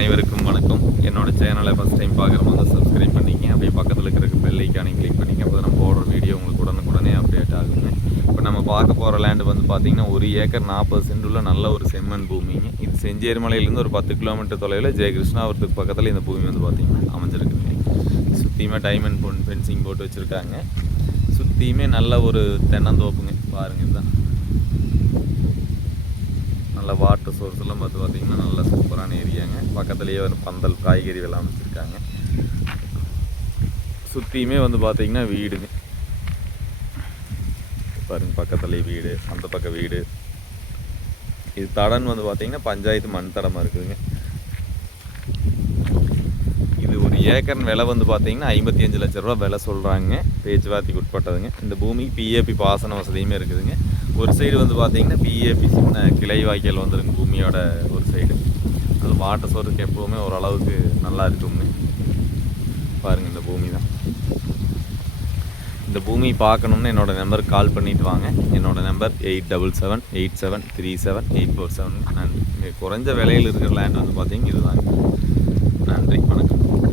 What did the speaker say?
அனைவருக்கும் வணக்கம். என்னோடய சேனலை ஃபஸ்ட் டைம் பார்க்குறவங்க சப்ஸ்கிரைப் பண்ணிங்க. அப்படியே பக்கத்தில் இருக்கிற பெல் ஐக்கானையும் கிளிக் பண்ணிங்க. அப்போ நம்ம போடுற வீடியோ உங்களுக்கு உடனுக்குடனே அப்டேட் ஆகுங்க. இப்போ நம்ம பார்க்க போகிற லேண்டு வந்து பார்த்திங்கன்னா 1 ஏக்கர் 40 சென்ட் உள்ள நல்ல ஒரு செம்மண் பூமிங்க. இது செஞ்சேரிமலையிலேருந்து ஒரு 10 கிலோமீட்டர் தொலைவில் ஜெயகிருஷ்ணாபுரத்துக்கு பக்கத்தில் இந்த பூமி வந்து பார்த்திங்கன்னா அமைஞ்சிருக்குதுங்க. சுற்றியுமே டைமண்ட் ஃபென்சிங் போட்டு வச்சுருக்காங்க. சுற்றியுமே நல்ல ஒரு தென்னந்தோப்புங்க. பாருங்கள், இதுதான் நல்ல வாட்டர் சோர்ஸ் எல்லாம் பார்த்திங்கன்னா நல்ல சூப்பரான ஏரியாங்க. பக்கத்துலேயே ஒரு பந்தல் காய்கறி எல்லாம் அமைச்சிருக்காங்க. சுற்றியுமே வந்து பார்த்திங்கன்னா வீடுங்க. பாருங்கள், பக்கத்துலேயே வீடு, அந்த பக்கம் வீடு. இது தடன் வந்து பார்த்திங்கன்னா பஞ்சாயத்து மண் தடமாக இருக்குதுங்க. இது ஒரு ஏக்கர் விலை வந்து பார்த்திங்கன்னா 55 லட்ச ரூபா விலை சொல்கிறாங்க. பேச்சுவார்த்தைக்கு உட்பட்டதுங்க. இந்த பூமிக்கு பிஏபி பாசன வசதியுமே இருக்குதுங்க. ஒரு சைடு வந்து பார்த்திங்கன்னா பிஏபி சின்ன கிளை வாய்க்கால் வந்துருங்க பூமியோட ஒரு சைடு. அது வாட்டர் சோர்ஸுக்கு எப்போவுமே ஓரளவுக்கு நல்லா இருக்குங்க. பாருங்கள், இந்த பூமி தான். இந்த பூமி பார்க்கணுன்னு என்னோடய நம்பருக்கு கால் பண்ணிவிட்டு வாங்க. என்னோடய நம்பர் 8778737847. நன்றி. குறைஞ்ச விலையில் இருக்கிற லேண்ட் வந்து பார்த்திங்கன்னா இதுதாங்க. நன்றி, வணக்கம்.